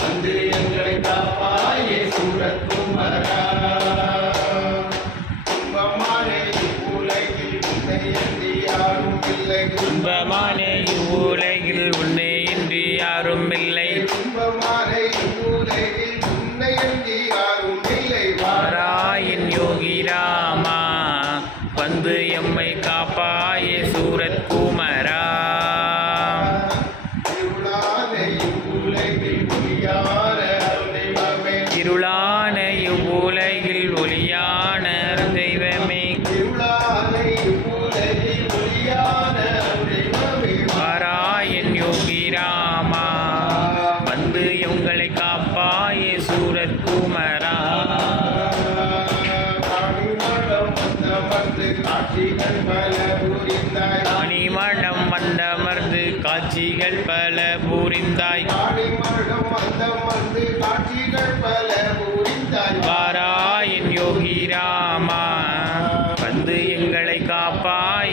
வந்து எங்களை காப்பாயே சூரத் குமரா. துன்பமானே இவ்வுலகில் உன்னை இன்றி யாரும் இல்லை. துன்பமானே இவ்வுலகில் உன்னை இன்றி யாரும் இல்லை. துன்பமானே இவ்வுலகில் உன்னை இன்றி யாரும் இல்லை. வாராயின் யோகி ராமா வந்து எம்மை காப்பாயே சூரத் குமரா. இருளான இவ்வுலகில் ஒளியான தெய்வமே. வாராயின் யோகி ராமா வந்து எங்களை காப்பாயே சூரத் குமரா. மணிமடம் வந்தமர்ந்து காட்சிகள் பல புரிந்தாய். வாராயின் யோகி ராமா வந்து எங்களை